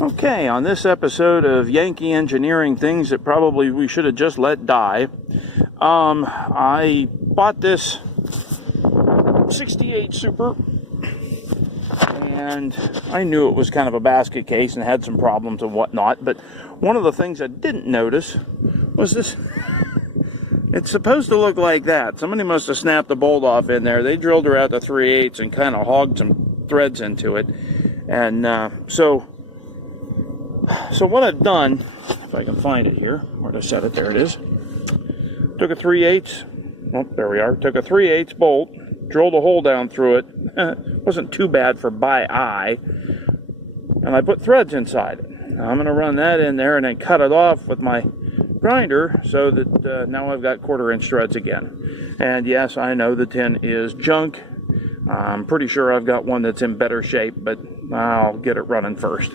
Okay, on this episode of Yankee Engineering Things That Probably We Should Have Just Let Die, I bought this 68 Super, and I knew it was kind of a basket case and had some problems and whatnot, but one of the things I didn't notice was this. It's supposed to look like that. Somebody must have snapped the bolt off in there. They drilled her out to 3/8 and kind of hogged some threads into it. And so what I've done, if I can find it here, where to set it, there it is. Took a 3/8, oh, there we are. Took a 3/8 bolt, drilled a hole down through it. Wasn't too bad for by eye. And I put threads inside it. Now I'm going to run that in there and then cut it off with my grinder so that now I've got 1/4 inch threads again. And yes, I know the tin is junk. I'm pretty sure I've got one that's in better shape, but I'll get it running first.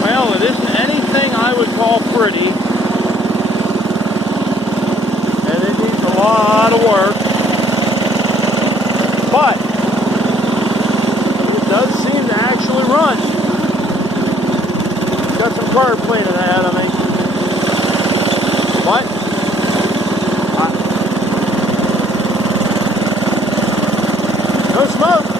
Well, it isn't anything I would call pretty, and it needs a lot of work, but it does seem to actually run. Got some carb cleaning ahead of me, but no smoke.